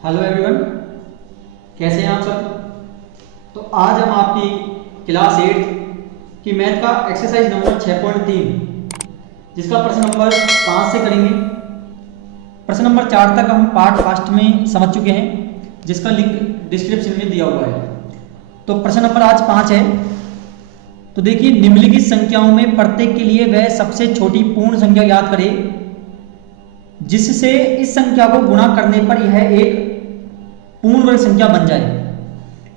Hello everyone, कैसे हैं आप सब। तो आज हम आपकी क्लास 8 की मैथ का एक्सरसाइज नंबर 6.3 जिसका प्रश्न नंबर 5 से करेंगे। प्रश्न नंबर 4 तक हम पार्ट फर्स्ट में समझ चुके हैं जिसका लिंक डिस्क्रिप्शन में दिया हुआ है। तो प्रश्न नंबर आज 5 है। तो देखिए, निम्नलिखित संख्याओं में प्रत्येक के लिए वह सबसे छोटी पूर्ण संख्या याद करे जिससे इस संख्या को गुणा करने पर यह एक पूर्ण वर्ग संख्या बन जाए।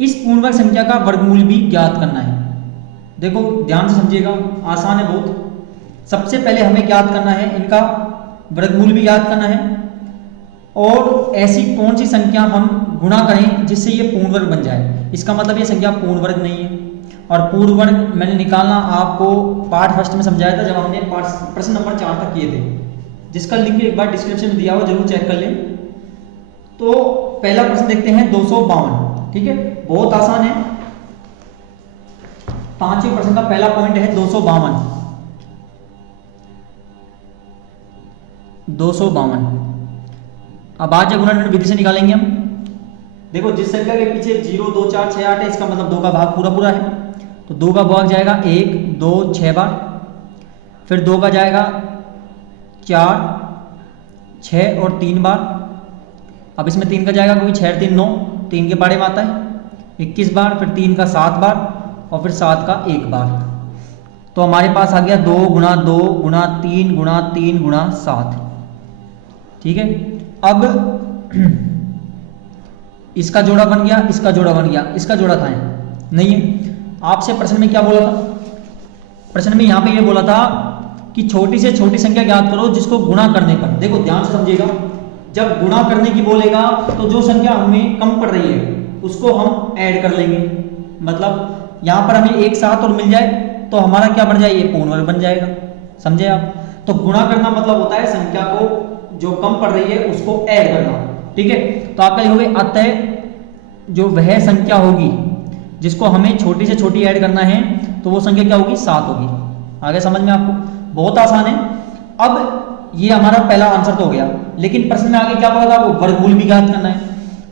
इस पूर्ण वर्ग संख्या का वर्गमूल भी ज्ञात करना है। देखो ध्यान से समझिएगा, आसान है बहुत। सबसे पहले हमें ज्ञात करना है इनका वर्गमूल भी याद करना है, और ऐसी कौन सी संख्या हम गुणा करें जिससे ये पूर्ण वर्ग बन जाए। इसका मतलब ये संख्या पूर्ण वर्ग नहीं है। और पूर्ण वर्ग मैंने निकालना आपको पार्ट फर्स्ट में समझाया था जब हमने प्रश्न नंबर 4 तक किए थे, जिसका लिंक एक बार डिस्क्रिप्शन में दिया हुआ, जरूर चेक कर लें। तो पहला प्रश्न देखते हैं 252। ठीक है, बहुत आसान है। 5वें प्रश्न का पहला पॉइंट है 252। 252 अब आज गुणन विधि से निकालेंगे हम। देखो, जिस संख्या के पीछे 0 2 4 6 8 है, इसका मतलब 2 का भाग पूरा पूरा है। तो 2 का भाग जाएगा 1 2 6 बार, फिर 2 का जाएगा 4 6 और 3 बार। अब इसमें 3 का जाएगा क्योंकि 6 3 9, 3 के पाड़े में आता है 21 बार, फिर 3 का 7 बार और फिर 7 का 1 बार। तो हमारे पास आ गया 2 गुणा 2 गुणा 3 गुणा 3 गुणा 7। ठीक है, अब इसका जोड़ा बन गया, इसका जोड़ा बन गया, इसका जोड़ा कहाँ है? नहीं है। आपसे प्रश्न में क्या बोला था? प्रश्न में यहाँ पे ये बोला था कि छोटी से छोटी संख्या ज्ञात करो जिसको गुणा करने पर। देखो ध्यान से समझिएगा, जब गुणा करने की बोलेगा तो जो संख्या हमें कम पड़ रही है उसको हम ऐड कर लेंगे। मतलब यहाँ पर हमें एक साथ और मिल जाए तो हमारा क्या बन जाए? ये पूर्ण वर्ग बन जाएगा। समझे आप? तो गुणा करना मतलब होता है संख्या को जो कम पड़ रही है उसको ऐड करना। ठीक है, तो आपका लिखोगे अतः जो वह संख्या होगी जिसको हमें छोटी से छोटी ऐड करना है तो वो संख्या क्या होगी? 7 होगी। आगे समझ में आपको? बहुत आसान है। अब ये हमारा पहला आंसर तो हो गया, लेकिन प्रश्न में आगे क्या बोला था? वो वर्गमूल भी ज्ञात करना है।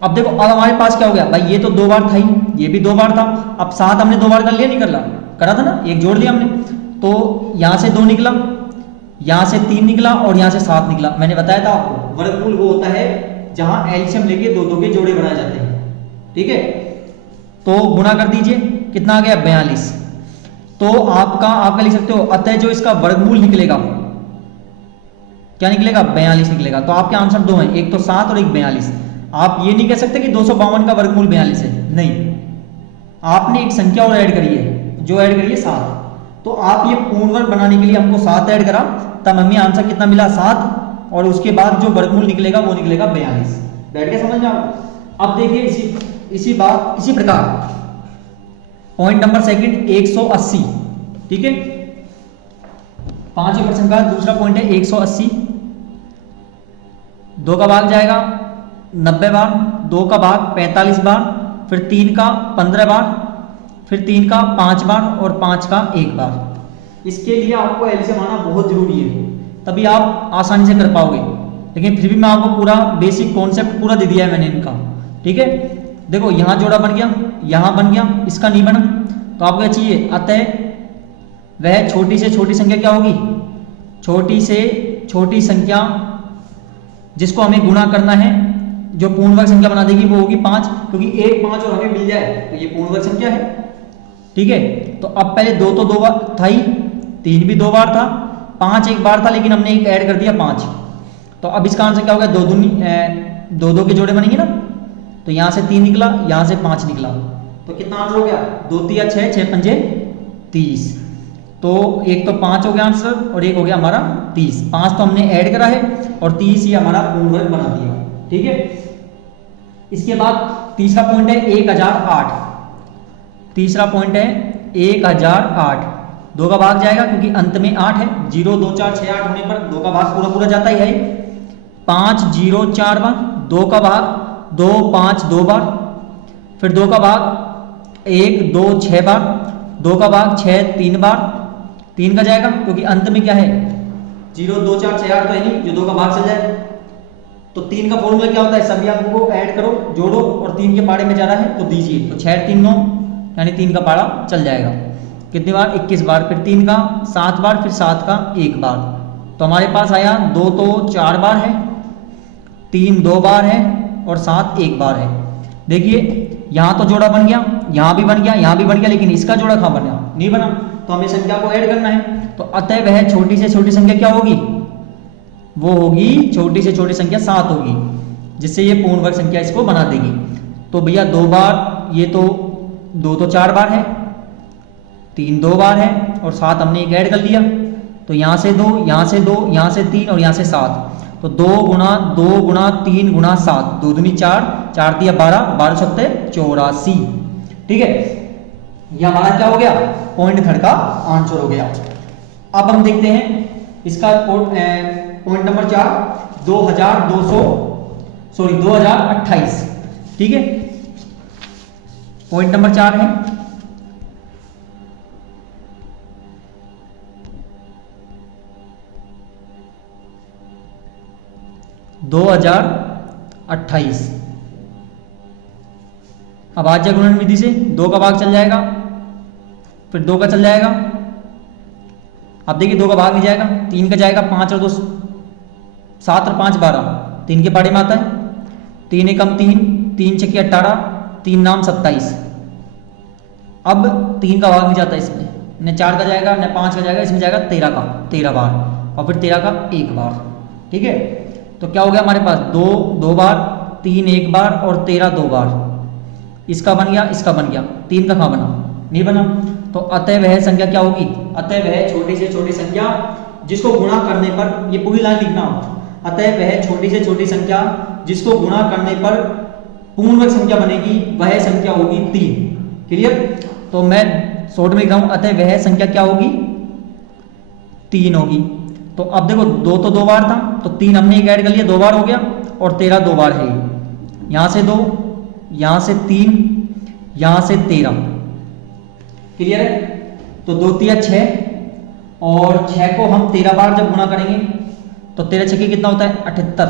अब देखो, अब हमारे पास क्या हो गया भाई? ये तो 2 बार था ही, ये भी 2 बार था। अब 7 हमने 2 बार कर लिया, नहीं करा था ना? एक जोड़ लिया हमने, तो यहां से 2 निकला, यहां से 3 निकला और यहां से 7 निकला। मैंने बताया था आपको, वर्गमूल वो होता है जहां एलसीएम लेके 2 2 के जोड़े बनाए जाते हैं। ठीक है, तो गुणा कर दीजिए, कितना आ गया? 42। तो आपका लिख सकते हो अतः जो इसका वर्गमूल निकलेगा क्या निकलेगा? 42 निकलेगा। तो आपके आंसर 2 हैं, एक तो 7 और एक 42। आप ये नहीं कह सकते कि 252 का वर्गमूल 42 है, नहीं। आपने एक संख्या और ऐड करी है, जो ऐड करी है 7। तो आप ये पूर्ण वर्ग बनाने के लिए हमको 7 ऐड करा, तब हमें आंसर कितना मिला? 7। और उसके बाद जो वर्गमूल निकलेगा वो निकलेगा 42। बैठ गया समझ में आपको? अब देखिए इसी प्रकार पॉइंट नंबर सेकंड 180। ठीक है, 5वें प्रश्न का दूसरा पॉइंट है 180। 2 का भाग जाएगा 90 बार, 2 का भाग 45 बार, फिर 3 का 15 बार, फिर 3 का 5 बार और 5 का 1 बार। इसके लिए आपको एलसीएम आना बहुत जरूरी है, तभी आप आसानी से कर पाओगे। लेकिन फिर भी मैं आपको पूरा बेसिक कॉन्सेप्ट पूरा दे दिया है मैंने इनका। ठीक है, देखो यहाँ जोड़ा बन गया, यहाँ बन गया, इसका नहीं बना, तो आपको क्या चाहिए? अतः वह छोटी से छोटी संख्या क्या होगी? छोटी से छोटी संख्या जिसको हमें गुणा करना है, जो पूर्ण वर्ग संख्या बना देगी वो होगी 5, क्योंकि 1 5 और हमें मिल जाए तो ये पूर्ण वर्ग संख्या है। ठीक है, तो अब पहले 2 तो 2 बार था ही, 3 भी 2 बार था, 5 1 बार था, लेकिन हमने एक ऐड कर दिया 5। तो अब इसका आंसर क्या होगा? 2 2 के जोड़े बनेंगे ना, तो यहां से 3 निकला, यहां से 5 निकला, तो कितना आंसर हो गया? 2 3 6 6 5 30। तो एक तो 5 हो गया आंसर और एक हो गया हमारा 30। 5 तो हमने ऐड करा है और 30 ही हमारा पूर्ण वर्ग बना दिया। ठीक है, इसके बाद तीसरा पॉइंट है 1008। तीसरा पॉइंट है 1008। 2 का भाग जाएगा क्योंकि अंत में 8 है, 0 2 4 6 8 होने पर 2 का भाग पूरा पूरा जाता ही है। 5 0 4 बार, 2 का भाग 2 5 2 बार, फिर 2 का भाग 1 2 6 बार, 2 का भाग 6 3 बार, 3 का जाएगा क्योंकि अंत में क्या है? 0 2 4 6 8 तो है नहीं, जो 2 का भाग चल जाए। तो 3 का फॉर्मूला क्या होता है, सभी अंकों को ऐड करो, जोड़ो और 3 के पाड़े में जा रहा है तो दीजिए, तो 6 3 9 यानी 3 का पाड़ा चल जाएगा। कितनी बार, 21 बार, फिर 3 का 7 बार, फिर 7 का 1 बार। तो हमारे पास आया 2 तो 4 बार है, 3 2 बार है और 7 1 बार है। देखिए यहाँ तो जोड़ा बन गया, यहाँ भी बन गया, यहाँ भी बन गया, लेकिन इसका जोड़ा कहाँ बना, नहीं बना। तो हमें संख्या को ऐड करना है, तो अतः वह छोटी से छोटी संख्या क्या होगी, वो होगी छोटी से छोटी संख्या 7 होगी, जिससे ये पूर्ण वर्ग संख्या इसको बना देगी। तो भैया 2 बार, ये तो 2 तो 4 बार है, 3 2 बार है और 7 हमने एक ऐड कर लिया, तो यहाँ से 2, यहाँ से 2, यहाँ से 3 और यहाँ से 7। तो 2 गुणा 3 गुणा 7, 2 दूनी 4, 4 दिया 12, 12 सत्ते 84। ठीक है, ये हमारा क्या हो गया, पॉइंट थर्ड का आंसर हो गया। अब हम देखते हैं इसका पॉइंट नंबर 4, 2028। ठीक है, पॉइंट नंबर 4 है 2028। अब भाज्य गुणन विधि से 2 का भाग चल जाएगा, फिर 2 का चल जाएगा। अब देखिए 2 का भाग नहीं जाएगा, 3 का जाएगा, 5 और 2 7 और 5 12, 3 के पाड़े में आता है, 3 एकम 3, 3 छक्के 18, 3 नाम 27। अब 3 का भाग नहीं जाता इसमें, न 4 का जाएगा न 5 का जाएगा, इसमें जाएगा 13 बार और फिर 13 का 1 बार। ठीक है, तो क्या हो गया हमारे पास 2 2 बार, 3 1 बार और 13 2 बार। इसका बन गया, इसका बन गया, 3 का कहाँ बना, नहीं बना। तो अतः वह संख्या क्या होगी, अतः वह छोटी से छोटी संख्या जिसको गुणा करने पर, ये पूरी लाइन लिखना, अतः वह छोटी से छोटी संख्या जिसको गुणा करने पर पूर्ण वर्ग संख्या बनेगी, वह संख्या होगी 3। क्लियर, तो मैं शॉर्ट में लिख रहा हूं, अतः वह संख्या क्या होगी, 3 होगी। तो अब देखो 2 तो 2 बार था, तो 3 हमने एक ऐड कर लिया, 2 बार हो गया, और 13 2 बार है, यहां से 2, यहां से 3, यहां से 13। क्लियर है, तो 2 3 6 और 6 को हम 13 बार जब गुणा करेंगे तो 13 छक्के कितना होता है, 78।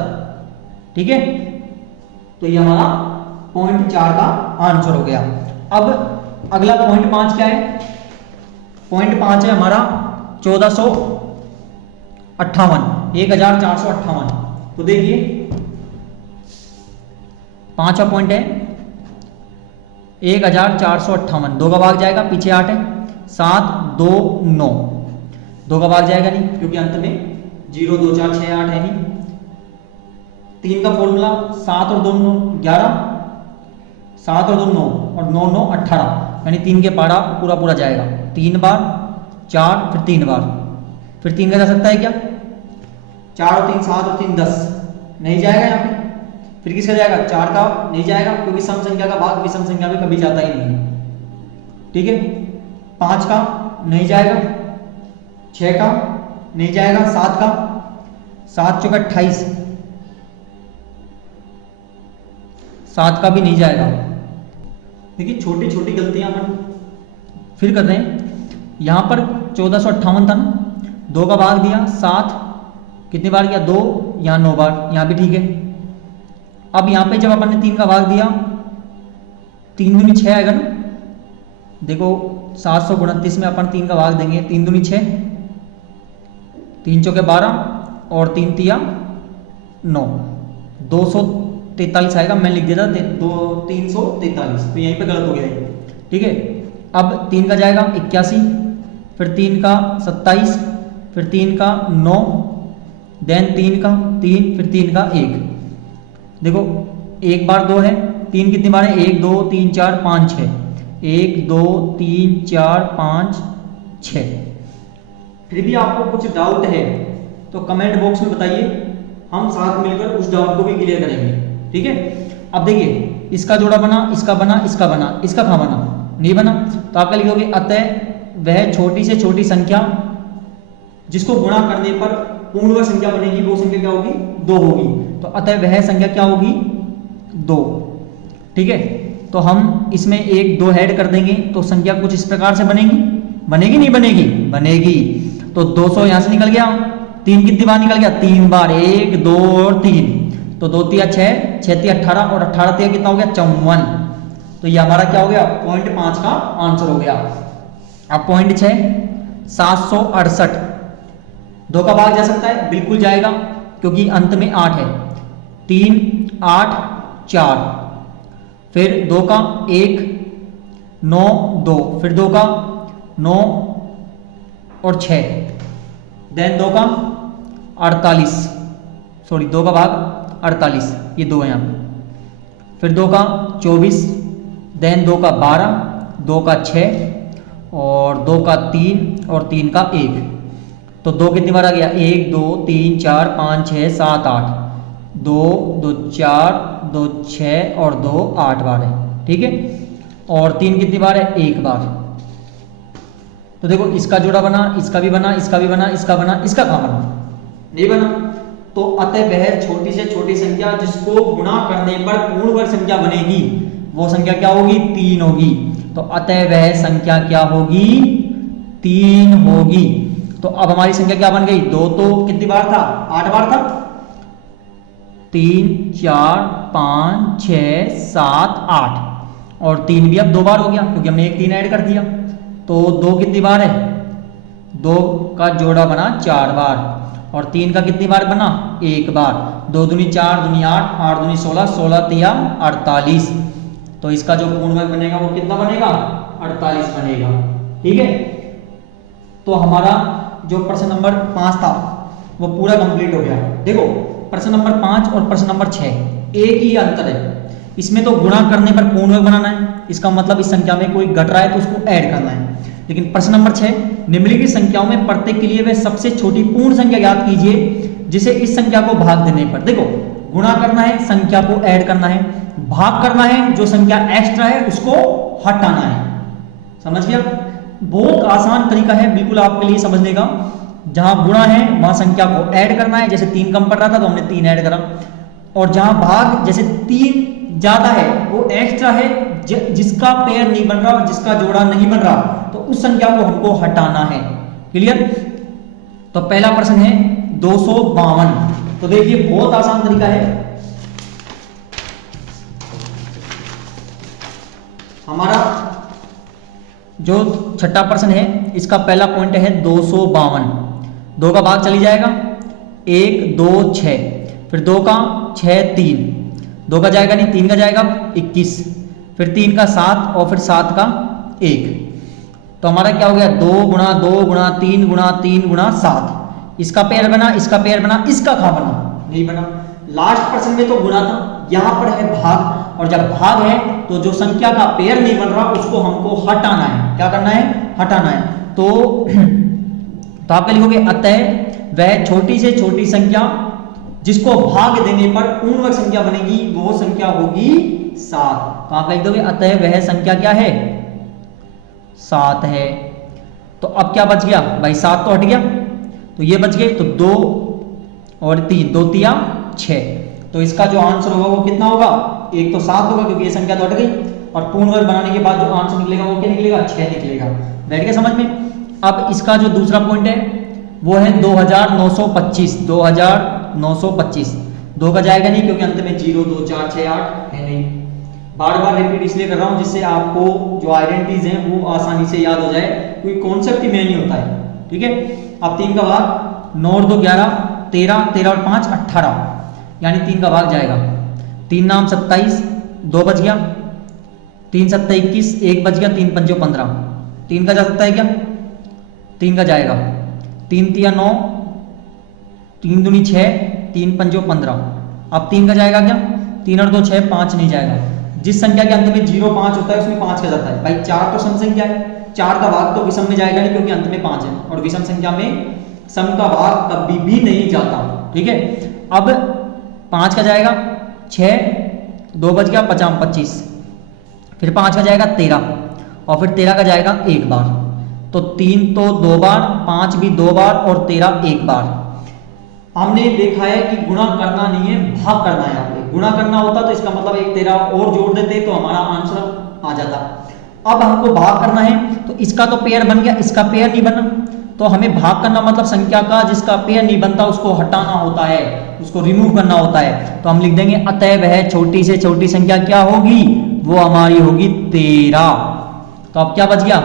ठीक है, तो ये हमारा पॉइंट 4 का आंसर हो गया। अब अगला पॉइंट 5 क्या है, पॉइंट 5 है हमारा 1458। तो देखिए 5वां पॉइंट है 1458, 2 का भाग जाएगा, पीछे 8 है, 7 2 9, 2 का भाग जाएगा नहीं क्योंकि अंत में 0 2 4 6 8 है नहीं। 3 का फॉर्मूला 7 और 2 9 11, 7 और 2 9 और 9 9 18, यानी 3 के पारा पूरा पूरा जाएगा, 3 बार 4 फिर 3 बार, फिर 3 का जा सकता है क्या, 4 और 3 7 और 3 10, नहीं जाएगा यहाँ पे। फिर किसका जाएगा, 4 का नहीं जाएगा क्योंकि सम संख्या का भाग विषम संख्या में कभी जाता ही नहीं है। ठीक है, 5 का नहीं जाएगा, 6 का नहीं जाएगा, 7 का, 7 चौका 28, 7 का भी नहीं जाएगा। देखिए छोटी छोटी गलतियां अपन फिर कर रहे हैं। यहां पर 1458 था ना, 2 का भाग दिया, 7 कितनी बार किया, 2, यहाँ 9 बार, यहाँ भी ठीक है। अब यहाँ पे जब अपन ने 3 का भाग दिया, 3 दूनी 6 आएगा ना, देखो 729 में अपन 3 का भाग देंगे, 3 दूनी 6, 3 चौके 12 और 3 तिया 9, 243 आएगा, मैं लिख देता 343, तो यहीं पे गलत हो गया है। ठीक है, अब 3 का जाएगा 81, फिर 3 का 27, फिर 3 का 9, देन 3 का 3, फिर 3 का 1। देखो 1 बार 2 है, 3 कितनी बार है, 1 2 3 4 5 6, 1 2 3 4 5 6। फिर भी आपको कुछ डाउट है तो कमेंट बॉक्स में बताइए, हम साथ मिलकर उस डाउट को भी क्लियर करेंगे। ठीक है, अब देखिए इसका जोड़ा बना, इसका बना, इसका बना, इसका कहाँ बना, नहीं बना। तो आप क्या लिखोगे, अतः वह छोटी से छोटी संख्या जिसको गुणा करने पर पूर्ण वर्ग संख्या बनेगी, वो संख्या क्या होगी, 2 होगी। तो अतः वह संख्या क्या होगी, 2। ठीक है, तो हम इसमें 1 2 ऐड कर देंगे तो संख्या कुछ इस प्रकार से बनेगी, बनेगी नहीं बनेगी, बनेगी। तो 200 यहां से निकल गया, 3 कितनी बार निकल गया, 3 बार, 1 2 और 3, तो 2 तिया 6, 6 तिया 18 और 18 तिया कितना हो गया 54। तो ये हमारा क्या हो गया पॉइंट 5 का आंसर हो गया। अब पॉइंट 6 768, 2 का भाग जा सकता है, बिल्कुल जाएगा क्योंकि अंत में 8 है। 3 8 4, फिर 2 का 1 9 2, फिर 2 का 9 और 6, देन 2 का 48, सॉरी 2 का भाग 48, ये 2 है यहाँ पे, फिर 2 का 24, देन 2 का 12, 2 का 6 और 2 का 3 और 3 का 1। तो 2 कितनी बार आ गया 1 2 3 4 5 6 7 8, 2 2 4 2 6 और 2 8 बार है, ठीक है। और 3 कितनी बार है 1 बार। तो देखो इसका जोड़ा बना, इसका भी बना, इसका भी बना, इसका बना, इसका कहाँ बना, नहीं बना। तो अतः वह छोटी से छोटी संख्या जिसको गुणा करने पर पूर्ण वर्ग संख्या बनेगी वो संख्या क्या होगी 3 होगी। तो अतः वह संख्या क्या होगी 3 होगी। तो अब हमारी संख्या क्या बन गई 2 तो कितनी बार था 8 बार था, 3 4 5 6 7 8 और 3 भी अब 2 बार हो गया क्योंकि हमने एक 3 ऐड कर दिया। तो 2 कितनी बार है 2 का जोड़ा बना 4 बार और 3 का कितनी बार बना 1 बार। 2 दूनी 4 दूनी 8, 8 दूनी 16, 16 तिया 48। तो इसका जो पूर्ण वर्ग बनेगा वो कितना बनेगा 48 बनेगा, ठीक है। तो हमारा जो प्रश्न नंबर 5 था वो पूरा कंप्लीट हो गया। देखो प्रश्न नंबर 5 और प्रश्न नंबर 6 एक ही अंतर है, इसमें तो गुणा करने पर पूर्ण वर्ग बनाना है, इसका मतलब इस संख्या में कोई घट रहा है तो उसको ऐड करना है। लेकिन प्रश्न नंबर 6 निम्नलिखित संख्याओं में प्रत्येक के लिए वह सबसे छोटी पूर्ण संख्या ज्ञात कीजिए जिसे इस संख्या को भाग देने पर, देखो गुणा करना है संख्या को ऐड करना है, भाग करना है जो संख्या एक्स्ट्रा है उसको हटाना है। समझ गया, बहुत आसान तरीका है बिल्कुल आपके लिए समझने का। जहां गुणा है वहां संख्या को ऐड करना है, जैसे 3 कम पड़ रहा था तो हमने 3 ऐड करा, और जहां भाग जैसे 3 ज्यादा है वो एक्स्ट्रा है जिसका पेयर नहीं बन रहा और जिसका जोड़ा नहीं बन रहा तो उस संख्या को हमको हटाना है। क्लियर। तो पहला प्रश्न है 252। तो देखिए बहुत आसान तरीका है। हमारा जो छठा प्रश्न है इसका पहला पॉइंट है 252। 2 का भाग चली जाएगा 1 2 6, फिर 2 का 6 3, 2 का जाएगा नहीं 3 का जाएगा 21, फिर 3 का 7 और फिर 7 का 1। तो हमारा क्या हो गया 2 गुणा 2 गुणा 3 गुणा 3 गुणा 7। इसका पेयर बना, इसका पेयर बना, इसका कहां बना, नहीं बना। लास्ट प्रश्न में तो गुणा था, यहां पर है भाग, और जब भाग है तो जो संख्या का पेयर नहीं बन रहा उसको हमको हटाना है। क्या करना है हटाना है। तो आप क्या लिखोगे अतः वह छोटी से छोटी संख्या जिसको भाग देने पर पूर्ण वर्ग संख्या बनेगी वो संख्या होगी 7। तो आप लिख दोगे अतः वह संख्या क्या है 7 है। तो अब क्या बच गया भाई 7 तो हट गया, तो ये बच गए, तो 2 और 3, 2 तिया 6। तो इसका जो आंसर होगा वो कितना होगा, एक तो 7 होगा क्योंकि ये संख्या तो हट गई, और पूर्ण वर्ग बनाने के बाद जो आंसर निकलेगा वो क्या निकलेगा 6 निकलेगा। बैठ गया समझ में। अब इसका जो दूसरा पॉइंट है वो है 2925। 2925 2 का जाएगा नहीं क्योंकि अंत में 0 2 4 6 8 है नहीं। बार बार रिपीट इसलिए कर रहा हूं जिससे आपको जो आइडेंटिटीज हैं वो आसानी से याद हो जाए, कोई कॉन्सेप्ट ही में नहीं होता है, ठीक है। अब 3 का भाग 9 और 2 11, 13 13 और 5 18, यानी 3 का भाग जाएगा। 3 नाम 27, 2 बच गया, 3 7 21, 1 बच गया, 3 5 15। 3 का जा सकता है क्या, 3 का जाएगा। 3 तिया 9, 3 दूनी 6, 3 5 15। अब 3 का जाएगा क्या, 3 और 2 6, 5 नहीं जाएगा। जिस संख्या के अंत में 0 5 होता है उसमें 5 का जाता है। भाई 4 तो सम संख्या है, 4 का भाग तो विषम में जाएगा नहीं क्योंकि अंत में 5 है, और विषम संख्या में सम का भाग कभी भी नहीं जाता, ठीक है। अब 5 का जाएगा 6, 2 बच गया 50 25, फिर 5 का जाएगा 13, और फिर 13 का जाएगा 1 बार। तो 3 तो 2 बार, 5 भी 2 बार और 13 1 बार। हमने देखा है कि गुणा करना नहीं है, भाग करना है। आपने गुणा करना होता तो इसका मतलब एक 13 और जोड़ देते तो हमारा आंसर आ जाता। अब हमको भाग करना है तो इसका तो पेयर बन गया, इसका पेयर नहीं बना, तो हमें भाग करना मतलब संख्या का जिसका पेयर नहीं बनता उसको हटाना होता है, उसको रिमूव करना होता है। तो हम लिख देंगे अतः वह छोटी से छोटी संख्या क्या होगी, वो हमारी होगी 13। तो अब क्या बच गया,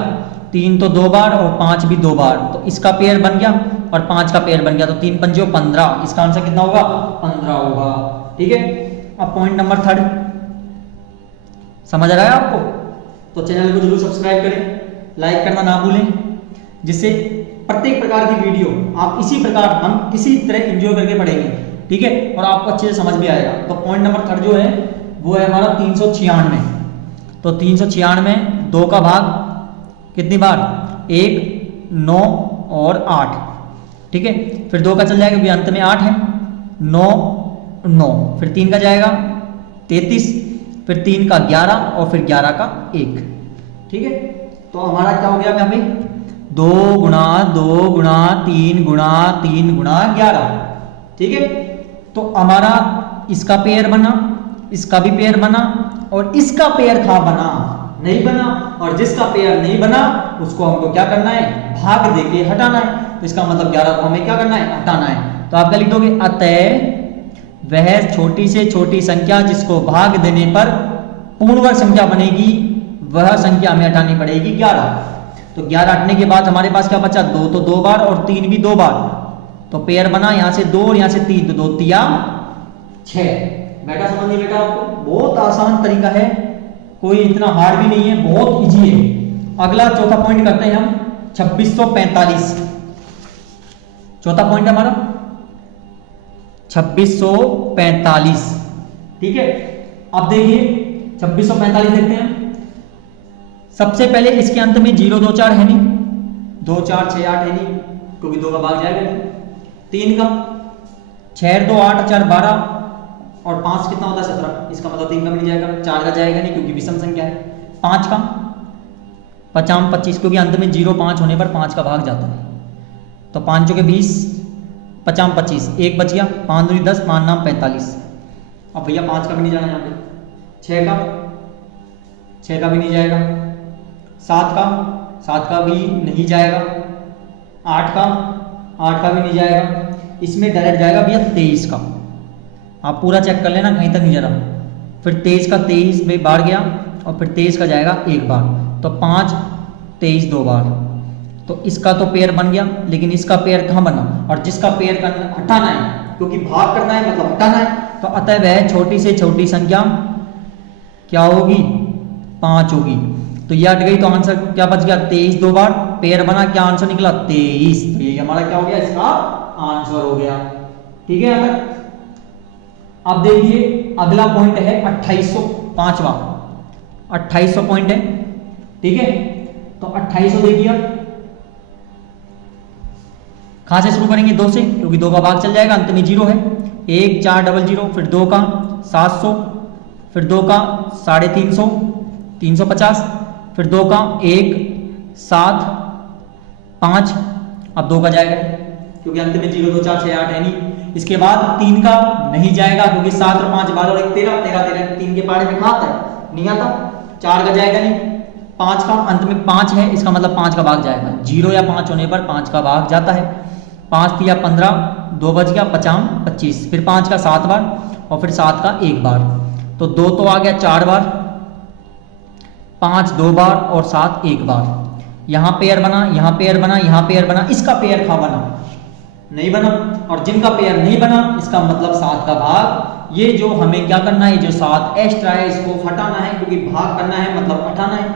3 तो 2 बार और 5 भी 2 बार, तो इसका पेयर बन गया और 5 का पेयर बन गया, तो 3 पंजे 15। इसका आंसर कितना होगा, 15 होगा। ठीक है, अब पॉइंट नंबर 3 समझ आ रहा है आपको? तो चैनल को जरूर सब्सक्राइब करें, लाइक करना ना भूलें, जिससे प्रत्येक प्रकार की वीडियो आप इसी प्रकार हम इसी तरह एंजॉय करके पढ़ेंगे। ठीक है, और आपको अच्छे से समझ भी आएगा। तो पॉइंट नंबर 3 जो है वो है हमारा 396। तो 396 2 का भाग कितनी बार, 1, 9 और 8। ठीक है, फिर 2 का चल जाएगा क्योंकि अंत में 8 है, 9 9, फिर 3 का जाएगा 33, फिर 3 का 11 और फिर 11 का 1। ठीक है, तो हमारा क्या हो गया यहाँ पे, 2 गुणा 2 गुणा 3 गुणा 3 गुणा 11। ठीक है, तो हमारा इसका पेयर बना, इसका भी पेयर बना, और इसका पेयर कहाँ बना, नहीं बना, और जिसका पेयर नहीं बना उसको हमको क्या करना है, भाग देके हटाना है। तो इसका मतलब 11 को हमें क्या करना है, हटाना है। तो आप क्या लिख दोगे, अतः वह छोटी से छोटी संख्या जिसको भाग देने पर पूर्ण वर्ग संख्या बनेगी, वह संख्या हमें हटानी पड़ेगी 11। तो 11 हटने के बाद हमारे पास क्या बचा, 2 तो 2 बार और 3 भी 2 बार, तो पेयर बना यहाँ से 2 और यहाँ से 3, तो 2 तिया 6। बेटा समझ नहीं बेटा आपको, बहुत आसान तरीका है, कोई इतना हार्ड भी नहीं है, बहुत इजी है। अगला चौथा पॉइंट करते हैं हम, 2645। चौथा पॉइंट हमारा 2645। ठीक है, अब देखिए 2645 देखते हैं। सबसे पहले इसके अंत में 0 2 4 है नहीं, 2 4 6 8 है नहीं क्योंकि 2 का भाग जाएगा नहीं। 3 का 6 2 8 4 12 और 5 कितना होता है 17, इसका मतलब 3 का भी नहीं जाएगा। 4 का जाएगा नहीं क्योंकि विषम संख्या है। 5 का 50 25 क्योंकि अंत में 0 5 होने पर 5 का भाग जाता है, तो 5 के 20 50 25, 1 बच गया, 5 दूनी 10 5 नाम 45। अब भैया 5 का भी नहीं जाना यहाँ पे, 6 का भी नहीं जाएगा, 7 का भी नहीं जाएगा, 8 का भी नहीं जाएगा। इसमें डायरेक्ट जाएगा भैया 23 का, आप पूरा चेक कर लेना कहीं तक नहीं जा रहा। फिर 23 का 23 में बार गया और फिर 23 का जाएगा 1 बार, तो 5 23 2 बार, तो इसका तो पेयर बन गया, लेकिन इसका पेयर कहाँ बना, और जिसका पेयर हटाना है क्योंकि भाग करना है मतलब हटाना है। तो अतः वह छोटी से छोटी संख्या क्या होगी, 5 होगी। तो ये हट गई, तो आंसर क्या बच गया, 23 2 बार, पेयर बना, क्या आंसर निकला 23। तो ये हमारा क्या हो गया, इसका आंसर हो गया। ठीक है, अगर अब देखिए अगला पॉइंट है 2805वां, 2800 पॉइंट है। ठीक है, तो 2800 देखिए, कहां से शुरू करेंगे, 2 से, क्योंकि 2 का भाग चल जाएगा, अंत में 0 है। 1 4 0 0, फिर 2 का 700, फिर 2 का 350 350, फिर 2 का 1 7 5, अब 2 का जाएगा क्योंकि अंत में 0 2 4 6 8 है नहीं। इसके बाद 3 का नहीं जाएगा क्योंकि 7 और 5 12 और 1 13 13 13, 3 के पारे में खाता है, नहीं आता। 4 का जाएगा नहीं, 5 का अंत में 5 है, इसका मतलब 5 का भाग जाएगा, 0 या 5 होने पर 5 का भाग जाता है। 5 या 15, 2 बच गया, 50 25, फिर 5 का 7 बार और फिर 7 का 1 बार, तो 2 तो आ गया 4 बार, 5 2 बार और 7 1 बार। यहाँ पेयर बना, यहाँ पेयर बना, यहाँ पेयर बना, इसका पेयर कहाँ बना, नहीं बना, और जिनका पेयर नहीं बना इसका मतलब 7 का भाग, ये जो हमें क्या करना है, जो 7 एक्स्ट्रा है इसको हटाना है, क्योंकि भाग करना है मतलब हटाना है।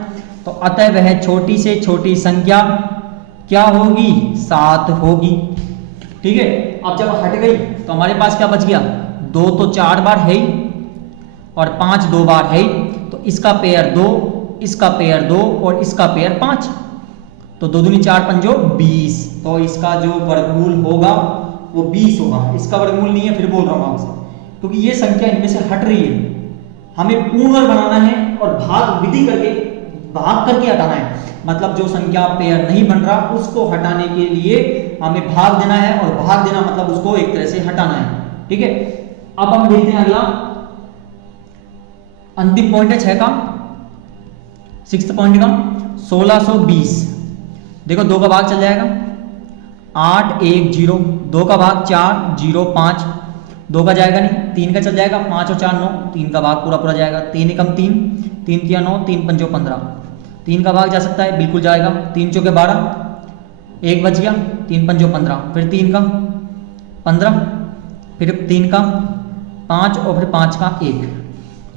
तो अतः वह छोटी से छोटी संख्या क्या होगी, 7 होगी। ठीक है, अब जब हट गई तो हमारे पास क्या बच गया, 2 तो 4 बार है ही और 5 2 बार है ही, तो इसका पेयर 2, इसका पेयर 2 और इसका पेयर 5, तो 2 दूनी 4 पंजो 20, तो इसका जो वर्गमूल होगा वो 20 होगा। इसका वर्गमूल नहीं है, फिर बोल रहा हूँ आपसे, क्योंकि ये संख्या इनमें से हट रही है, हमें पूर्ण वर्ग बनाना है और भाग विधि करके भाग करके हटाना है। मतलब जो संख्या पेयर नहीं बन रहा उसको हटाने के लिए हमें भाग देना है, और भाग देना मतलब उसको एक तरह से हटाना है। ठीक है, अब हम देखते हैं अगला अंतिम पॉइंट है 6 का, 6th पॉइंट का 1620। देखो 2 का भाग चल जाएगा, 8 1 0, 2 का भाग 4 0 5, 2 का जाएगा नहीं, 3 का चल जाएगा, 5 और 4 9, 3 का भाग पूरा पूरा जाएगा, 3 एकम 3, 3 तिया 9, 3 पंचो 15, 3 का भाग जा सकता है, बिल्कुल जाएगा, 3 चौके 12, 1 बच गया, 3 पंचो 15, फिर 3 का 15, फिर 3 का 5 और फिर 5 का 1।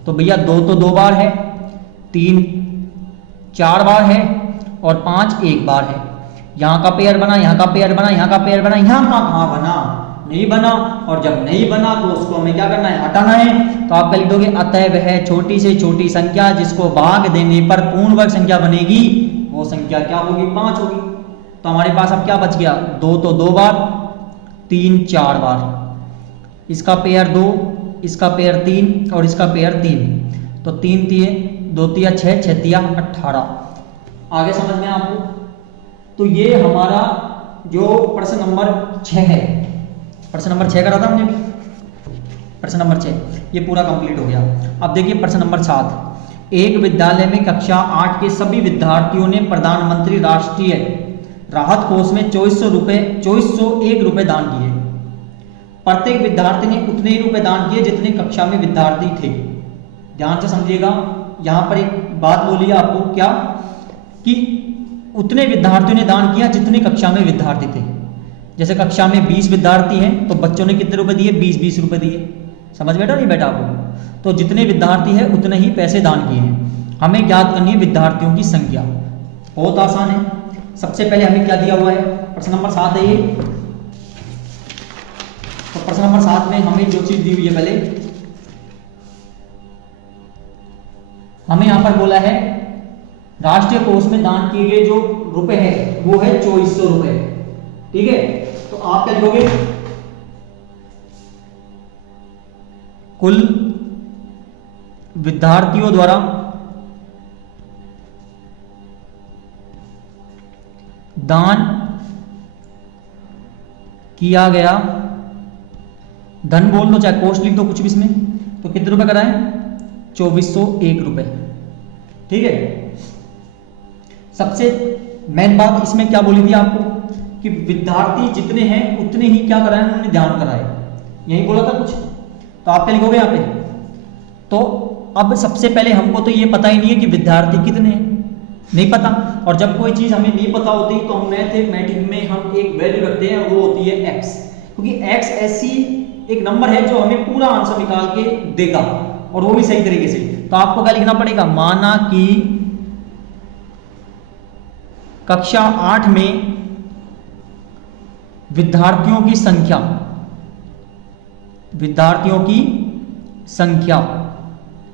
तो भैया 2 तो 2 बार है, 3 4 बार है और 5 1 बार है। यहाँ का पेयर बना, यहाँ का पेयर बना, यहाँ का पेयर बना, यहाँ का कहाँ बना, नहीं बना। और जब नहीं बना तो उसको हमें क्या करना है, हटाना है। तो आप क्या लिख दोगे, अतः वह छोटी से छोटी संख्या जिसको भाग देने पर पूर्ण वर्ग संख्या बनेगी वो संख्या क्या होगी, 5 होगी। तो हमारे पास अब क्या बच गया, 2 तो 2 बार, 3 4 बार, इसका पेयर 2, इसका पेयर 3 और इसका पेयर 3। तो 3 तिये 2 तिया 6, 6 तिया 18। आगे समझ में आपको। तो ये हमारा जो प्रश्न नंबर 6 है, प्रश्न नंबर 6 करा था हमने भी, प्रश्न नंबर 6 ये पूरा कंप्लीट हो गया। अब देखिए प्रश्न नंबर 7, एक विद्यालय में कक्षा 8 के सभी विद्यार्थियों ने प्रधानमंत्री राष्ट्रीय राहत कोष में 2401 रुपए दान किए। प्रत्येक विद्यार्थी ने उतने ही रुपए दान किए जितने कक्षा में विद्यार्थी थे। ध्यान से समझिएगा, यहां पर एक बात बोली है आपको, क्या कि उतने विद्यार्थियों ने दान किया जितने कक्षा में विद्यार्थी थे। जैसे कक्षा में 20 विद्यार्थी हैं तो बच्चों ने कितने रुपए दिए, 20 रुपए दिए। समझ बैठा नहीं बैठा आपको। तो जितने विद्यार्थी हैं उतने ही पैसे दान किए हैं। हमें ज्ञात करनी है विद्यार्थियों की संख्या। बहुत आसान है। सबसे पहले हमें क्या दिया हुआ है, प्रश्न नंबर 7 है ये। तो प्रश्न नंबर 7 में हमें जो चीज दी हुई है, पहले हमें यहां पर बोला है राष्ट्रीय कोष में दान किए गए जो रुपए है वो है 2400 रुपए। ठीक है, तो आप क्या लिखोगे, कुल विद्यार्थियों द्वारा दान किया गया धन, बोल दो चाहे कोष लिख दो, कुछ भी इसमें। तो कितने रुपए कराएं, 2401 रुपए। ठीक है, सबसे मेन बात इसमें क्या बोली थी आपको कि विद्यार्थी जितने हैं उतने ही क्या कराए, उन्होंने ध्यान कराए, यही बोला था कुछ। तो आप क्या लिखोगे यहाँ पे। तो अब सबसे पहले हमको तो ये पता ही नहीं है कि विद्यार्थी कितने हैं, नहीं पता। और जब कोई चीज हमें नहीं पता होती तो हम मैथमेटिक्स में हम एक वैल्यू रखते हैं, वो होती है x, क्योंकि x ऐसी एक नंबर है जो हमें पूरा आंसर निकाल के देगा, और वो भी सही तरीके से। तो आपको क्या लिखना पड़ेगा, माना कि कक्षा 8 में विद्यार्थियों की संख्या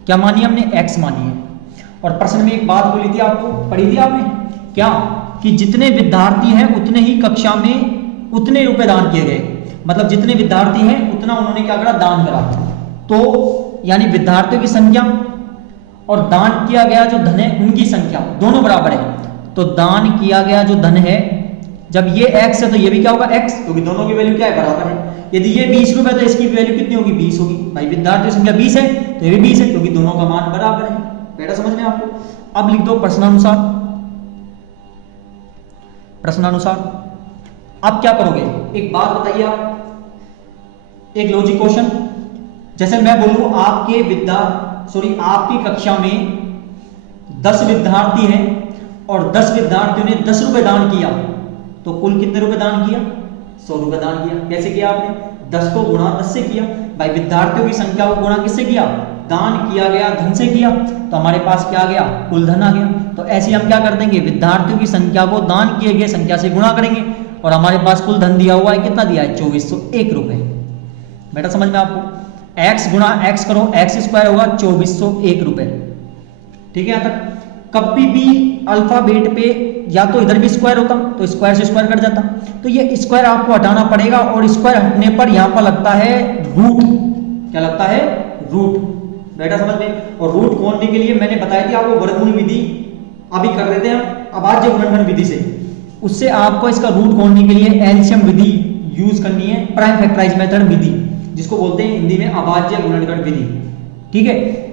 क्या मानी हमने, x मानी है। और प्रश्न में एक बात बोली थी आपको, पढ़ी थी आपने, क्या कि जितने विद्यार्थी हैं उतने ही कक्षा में उतने रुपए दान किए गए। मतलब जितने विद्यार्थी हैं उतना उन्होंने क्या करा, दान करा। तो यानी विद्यार्थियों की संख्या और दान किया गया जो धन है उनकी संख्या दोनों बराबर है। तो दान किया गया जो धन है, जब ये x है तो ये भी क्या होगा x, क्योंकि दोनों की वैल्यू क्या है, बराबर है। यदि ये 20 रुपए तो इसकी वैल्यू कितनी होगी, 20 होगी। भाई विद्यार्थी संख्या 20 है तो ये भी 20 है, क्योंकि दोनों का मान बराबर है। बेटा समझ में आपको। अब लिख दो प्रश्नानुसार। प्रश्नानुसार अब क्या करोगे, एक बात बताइए आप, एक लॉजिक क्वेश्चन। जैसे मैं बोलूं आपकी कक्षा में 10 विद्यार्थी हैं और 10 विद्यार्थियों ने 10 रुपए दान किया, तो कुल कितने रुपए दान किया, 100 रुपए दान किया। कैसे किया आपने, 10 को गुणा 10 से किया। भाई विद्यार्थियों की संख्या को गुणा किससे किया, दान किया गया धन से किया। तो हमारे पास क्या आ गया, कुल धन आ गया। तो ऐसे हम क्या कर देंगे, विद्यार्थियों की संख्या को दान किए गए संख्या से गुणा करेंगे, और हमारे पास कुल धन दिया हुआ है, कितना दिया है, 2401 रुपए। बेटा समझ में आपको। x गुणा x करो, x स्क्वायर होगा 2401 रुपए। ठीक है, यहाँ तक। कभी भी अल्फाबेट पे या तो इधर भी स्क्वायर होता तो स्क्वायर से स्क्वायर कट जाता, तो ये स्क्वायर आपको हटाना पड़ेगा, और स्क्वायर हटने पर यहाँ पर लगता है रूट। क्या लगता है, रूट। बेटा समझ में। और रूट खोलने के लिए मैंने बताई थी आपको वर्गमूल विधि, अभी कर रहे थे हम अभाज्य गुणनखंड विधि से। उससे आपको इसका रूट खोलने के लिए एलसीएम विधि यूज करनी है, प्राइम फैक्टराइज मेथड विधि, जिसको बोलते हैं हिंदी में अभाज्य गुणनखंड विधि। ठीक है,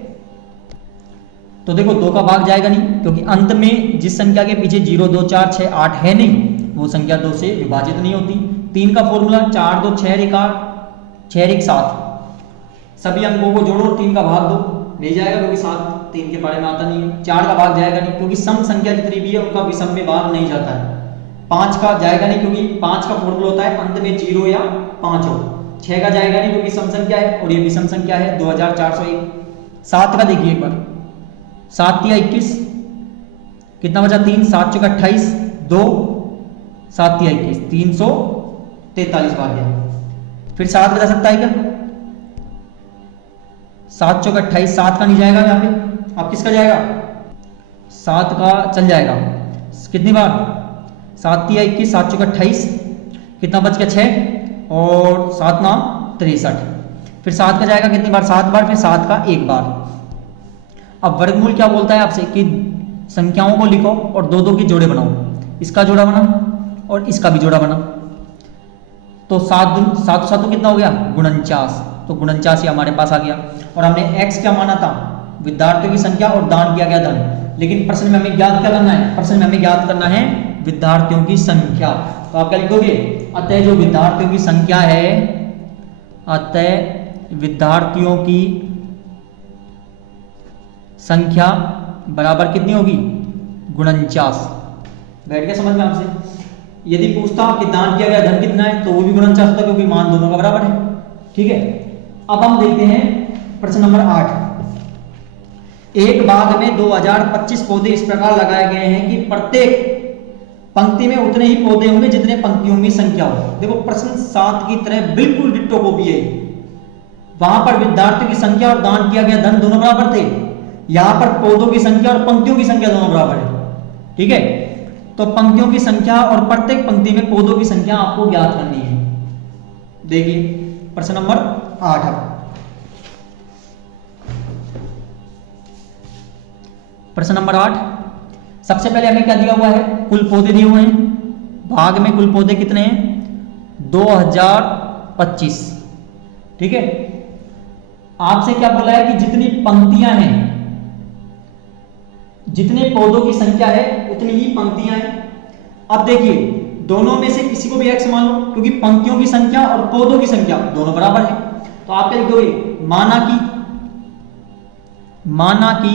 तो देखो 2 का भाग जाएगा नहीं, क्योंकि अंत में जिस संख्या के पीछे 0 2 4 6 8 है नहीं, वो संख्या 2 से विभाजित नहीं होती। 3 का फॉर्मूला 4 2 6 1 8 6 1 7, सभी अंकों को जोड़ो और 3 का भाग दो, नहीं जाएगा क्योंकि 7 3 के बारे में आता नहीं है। 4 का भाग जाएगा नहीं क्योंकि सम संख्या जितनी भी है उनका विषम में भाग नहीं जाता है। 5 का जाएगा नहीं क्योंकि 5 का फॉर्मूला होता है अंत में 0 या 5 हो। 6 का जाएगा नहीं क्योंकि सम संख्या है और ये विषम संख्या है 2401। 7 का देखिए एक बार, 7 या 21 कितना बचा 3, 7 चौका 28 2 7 या 21 343 बार गया। फिर 7 बचा सकता है क्या, 7 चौका 28, 7 का नहीं जाएगा यहाँ पे, अब किसका जाएगा 7 का चल जाएगा। कितनी बार 7 या 21 7 चौका 28, कितना बच गया 6 और 7 नाम 63। फिर 7 का जाएगा कितनी बार 7 बार, फिर 7 का 1 बार। अब वर्गमूल क्या बोलता है आपसे कि संख्याओं को लिखो और दो दो के जोड़े बनाओ, इसका जोड़ा बना और इसका भी जोड़ा बना। तो 7 7 कितना हो गया 49, तो 49 ये हमारे पास आ गया। और हमने x क्या माना था विद्यार्थियों की संख्या और दान किया गया धन, लेकिन प्रश्न में हमें ज्ञात क्या करना है, प्रश्न में हमें ज्ञात करना है विद्यार्थियों की संख्या। तो आप क्या लिखोगे, अतः जो विद्यार्थियों की संख्या है, अतः विद्यार्थियों की संख्या बराबर कितनी होगी 49। बैठ गया समझ में आपसे। यदि पूछता कि दान किया गया धन कितना है तो वो भी 49 होता क्योंकि मान दोनों का बराबर है। ठीक है, अब हम देखते हैं प्रश्न नंबर 8। एक बाग में 2025 पौधे इस प्रकार लगाए गए हैं कि प्रत्येक पंक्ति में उतने ही पौधे होंगे जितने पंक्तियों की संख्या हो। देखो प्रश्न 7 की तरह बिल्कुल डिट्टो कॉपी है। वहां पर विद्यार्थियों की संख्या और दान किया गया धन दोनों बराबर थे, यहां पर पौधों की संख्या और पंक्तियों की संख्या दोनों बराबर है। ठीक है, तो पंक्तियों की संख्या और प्रत्येक पंक्ति में पौधों की संख्या आपको ज्ञात करनी है। देखिए प्रश्न नंबर 8। प्रश्न नंबर 8, सबसे पहले हमें क्या दिया हुआ है, कुल पौधे दिए हुए हैं। भाग में कुल पौधे कितने हैं 2025। ठीक है, आपसे क्या बोला है कि जितनी पंक्तियां हैं, जितने पौधों की संख्या है उतनी ही पंक्तियां हैं। अब देखिए दोनों में से किसी को भी x मान लो क्योंकि पंक्तियों की संख्या और पौधों की संख्या दोनों बराबर है। तो आप क्या लिखोगे, माना कि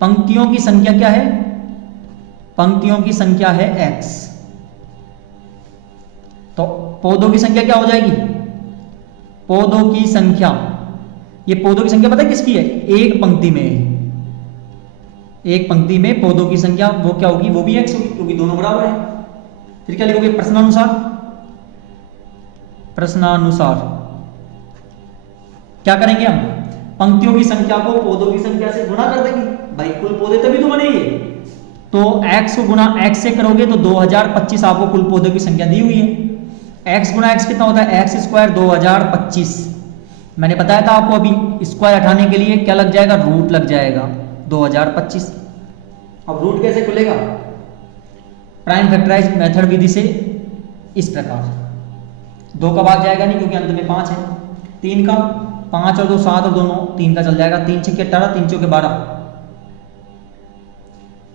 पंक्तियों की संख्या क्या है, पंक्तियों की संख्या है x, तो पौधों की संख्या क्या हो जाएगी, पौधों की संख्या, ये पौधों की संख्या पता है किसकी है, एक पंक्ति में, एक पंक्ति में पौधों की संख्या वो क्या होगी, वो भी x होगी क्योंकि दोनों बराबर है। फिर क्या लिखोगे, प्रश्नानुसार, प्रश्नानुसार क्या करेंगे हम, पंक्तियों की संख्या को पौधों की संख्या से गुणा कर देंगे। भाई कुल पौधे तभी तो बनेंगे, तो x को गुणा x से करोगे तो 2025 आपको कुल पौधों की संख्या दी हुई है। x गुणा x कितना होता है, x स्क्वायर 2025। मैंने बताया था आपको अभी, स्क्वायर हटाने के लिए क्या लग जाएगा, रूट लग जाएगा 2025। अब रूट कैसे खुलेगा, प्राइम फैक्टराइज मेथड विधि से इस प्रकार, 2 का भाग जाएगा नहीं क्योंकि अंत में 5 है, 3 का 5 और 2 7 और दोनों 3 का चल जाएगा, 3 6 18 3 चौके 12,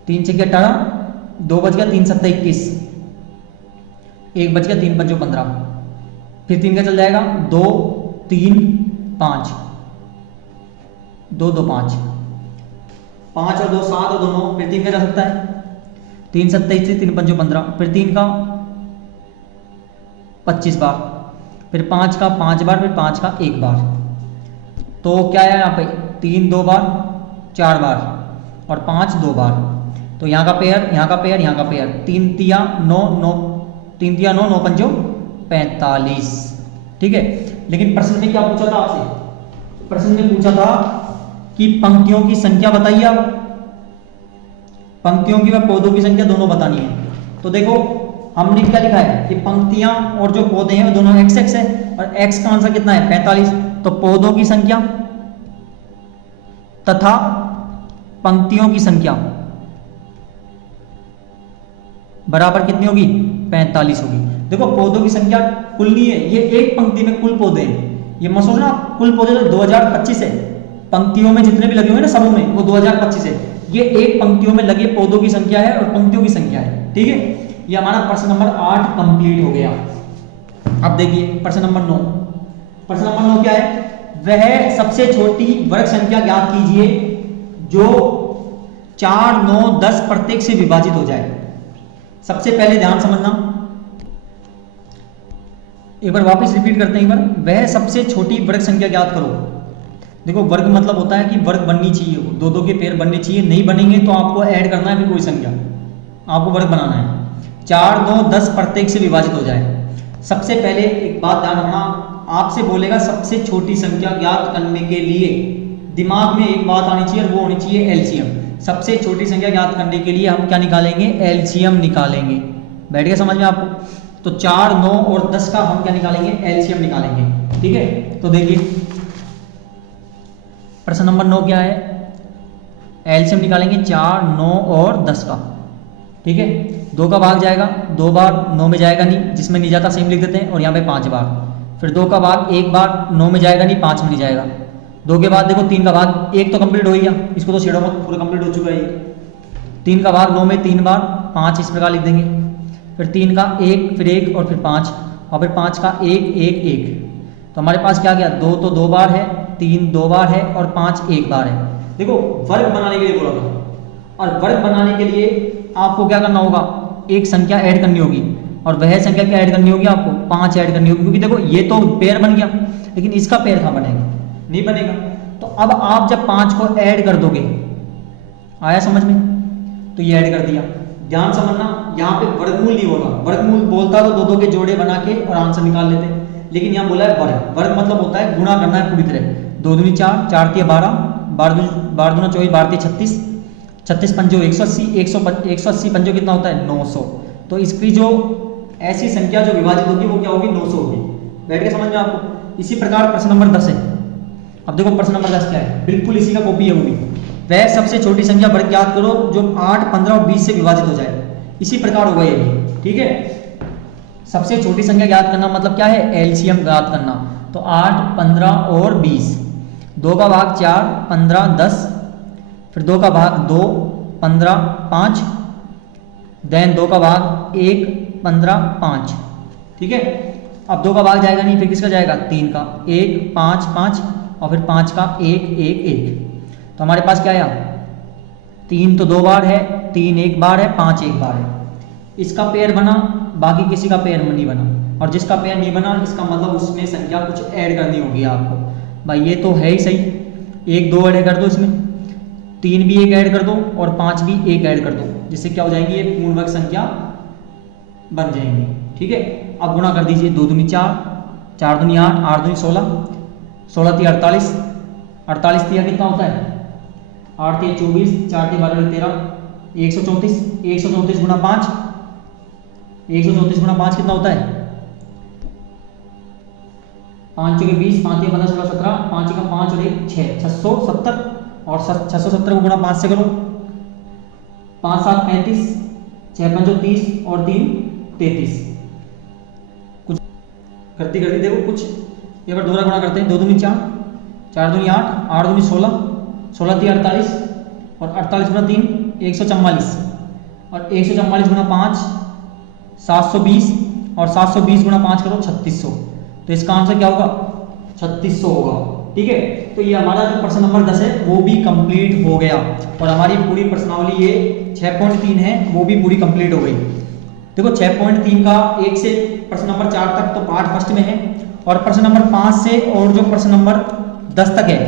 3 6 18 2 बच गया, 3 7 21, 1 बच गया, 3 5 15, फिर 3 का चल जाएगा 2 3 5 2 2 5 5 और 2 7 और दोनों, फिर 3 का जा सकता है, 3 7 23 3 5 15, फिर 3 का 25 बार, फिर 5 का 5 बार, फिर 5 का 1 बार। तो क्या है यहाँ पे, 3 2 बार 4 बार और 5 2 बार। तो यहाँ का पेयर, यहाँ का पेयर, यहाँ का पेयर, 3 तिया 9 9 3 तिया 9 9 पंजो 45। ठीक है, लेकिन प्रश्न में क्या पूछा था आपसे, प्रश्न में पूछा था कि पंक्तियों की संख्या बताइए आप, पंक्तियों की व पौधों की संख्या दोनों बतानी है। तो देखो हमने क्या लिखा है कि पंक्तियां और जो पौधे हैं वो दोनों x x है और x का आंसर कितना है 45। तो पौधों की संख्या तथा पंक्तियों की संख्या बराबर कितनी होगी, 45 होगी। देखो पौधों की संख्या कुल नहीं है, ये एक पंक्ति में कुल पौधे हैं, ये मत सोचना कुल पौधे तो 2025 है, पंक्तियों में जितने भी लगे हुए ना सबों में वो 2025 है, ये एक पंक्तियों में लगे पौधों की संख्या है और पंक्तियों की संख्या है। ठीक है, ये हमारा प्रश्न नंबर 8 कंप्लीट हो गया। अब देखिए प्रश्न नंबर 9। प्रश्न नंबर 9 क्या है? वह सबसे छोटी वर्ग संख्या ज्ञात कीजिए जो 4, 9, 10 प्रत्येक से विभाजित हो जाए। सबसे पहले ध्यान समझना, एक बार वापस रिपीट करते हैं एक बार। वह सबसे छोटी वर्ग संख्या ज्ञात करो। देखो वर्ग मतलब होता है कि वर्ग बननी चाहिए, दो दो के पेयर बनने चाहिए, नहीं बनेंगे तो आपको ऐड करना है फिर कोई संख्या, आपको वर्ग बनाना है। 4, 9, 10 प्रत्येक से विभाजित हो जाए। सबसे पहले एक बात ध्यान रखना, आपसे बोलेगा सबसे छोटी संख्या ज्ञात करने के लिए दिमाग में एक बात आनी चाहिए और वो होनी चाहिए एलसीएम। सबसे छोटी संख्या ज्ञात करने के लिए हम क्या निकालेंगे? एलसीएम निकालेंगे। बैठ गया समझ में आपको? तो 4, 9 और 10 का हम क्या निकालेंगे? एलसीएम निकालेंगे। ठीक है, तो देखिए प्रश्न नंबर 9 क्या है? एलसीएम निकालेंगे 4, 9 और 10 का। ठीक है, 2 का भाग जाएगा, 2 बार 9 में जाएगा नहीं, जिसमें नहीं जाता सेम लिख देते हैं, और यहाँ पे 5 बार। फिर 2 का भाग 1 बार 9 में जाएगा नहीं, 5 में नहीं जाएगा। 2 के बाद देखो 3 का भाग 1 तो कंप्लीट हो ही गया, इसको तो छेड़ो मत, पूरा कंप्लीट हो चुका है ये। 3 का भाग 9 में 3 बार, 5 इस प्रकार लिख देंगे। फिर 3 का 1, फिर 1 और फिर 5, और फिर 5 का 1, 1, 1। तो हमारे पास क्या गया? 2 तो 2 बार है, 3 2 बार है और 5 1 बार है। देखो वर्ग बनाने के लिए बोला था, और वर्ग बनाने के लिए आपको क्या करना होगा? एक संख्या ऐड करनी होगी, और वह संख्या क्या ऐड करनी होगी? आपको 5 ऐड करनी होगी, क्योंकि देखो ये तो पेयर बन गया, लेकिन इसका पेयर कहाँ बनेगा? नहीं बनेगा। तो अब आप जब 5 को ऐड कर दोगे, आया समझ में? तो ये ऐड कर दिया। ध्यान समझना, यहाँ पे वर्गमूल नहीं बोला, वर्गमूल बोलता तो 2 के जोड़े बना के और आंसर निकाल लेते, लेकिन यहाँ बोला है वर्ग। वर्ग मतलब होता है गुणा करना है पूरी तरह। 2 दूनी 4, 4 तिया 12, 12 दूना 24, 12 तिया 36, 36 पंजो 180, 180 पंजो कितना होता है? 900। तो इसकी जो ऐसी संख्या जो विभाजित होगी वो क्या होगी? 900 होगी। बैठ के समझ में आपको? इसी प्रकार प्रश्न नंबर 10 है। अब देखो प्रश्न नंबर 10 क्या है, बिल्कुल इसी का कॉपी है वो भी। वह सबसे छोटी संख्या वर्ग ज्ञात करो जो 8, 15 और 20 से विभाजित हो जाए। इसी प्रकार होगा ये भी। ठीक है, सबसे छोटी संख्या ज्ञात करना मतलब क्या है? एलसीएम ज्ञात करना। तो 8, 15 और 20, 2 का भाग 4, 15, 10, फिर 2 का भाग 2, 15, 5, देन 2 का भाग 1, 15, 5। ठीक है, अब 2 का भाग जाएगा नहीं, फिर किसका जाएगा? 3 का, 1, 5, 5 और फिर 5 का 1, 1, 1। तो हमारे पास क्या आया? 3 तो 2 बार है, 3 1 बार है, 5 1 बार है। इसका पेयर बना, बाकी किसी का पेयर नहीं बना, और जिसका पेयर नहीं बना इसका मतलब उसमें संख्या कुछ ऐड करनी होगी आपको। भाई ये तो है ही सही, 1 2 ऐड कर दो, इसमें 3 भी 1 ऐड कर दो और 5 भी 1 ऐड कर दो, जिससे क्या हो जाएगी? ये पूर्ण वर्ग संख्या बन जाएंगी। ठीक है, अब गुणा कर दीजिए। 2 दूनी 4, 4 दूनी 8, 8 दूनी 16, 16 तिया 48, 48 तिया कितना होता है? 8 तिया 24, 4 तिया 12 13, 134, 134 गुणा 5, 134 गुणा 5 कितना होता है? 5 के 20, 5 के 15, 16, 17, 5 का 5 और 1 6, 670, और 670 को गुणा 5 से करो, 5 7 35, 6 5 30 और 3 33। कुछ करती करती देखो कुछ एक बार दोबारा गुणा करते हैं। 2 दूनी 4, 4 दूनी 8, 8 दूनी 16, 16 3 48 और 48 गुणा 3 144, और 144 गुणा 5 720, और 720 गुणा 5 करो 3600। तो इसका आंसर क्या होगा? 3600 होगा। ठीक है, तो ये हमारा जो प्रश्न नंबर 10 है वो भी कंप्लीट हो गया, और हमारी पूरी प्रश्नावली ये 6.3 है वो भी पूरी कंप्लीट हो गई। देखो 6.3 का 1 से प्रश्न नंबर 4 तक तो पार्ट फर्स्ट में है, और प्रश्न नंबर 5 से और जो प्रश्न नंबर 10 तक है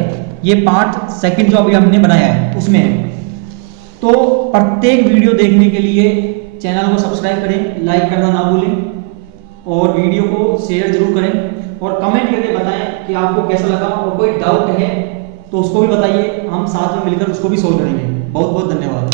ये पार्ट सेकंड जो अभी हमने बनाया है उसमें है। तो प्रत्येक वीडियो देखने के लिए चैनल को सब्सक्राइब करें, लाइक करना ना भूलें, और वीडियो को शेयर जरूर करें, और कमेंट करके बताएं कि आपको कैसा लगा, और कोई डाउट है तो उसको भी बताइए, हम साथ में मिलकर उसको भी सोल्व करेंगे। बहुत बहुत धन्यवाद।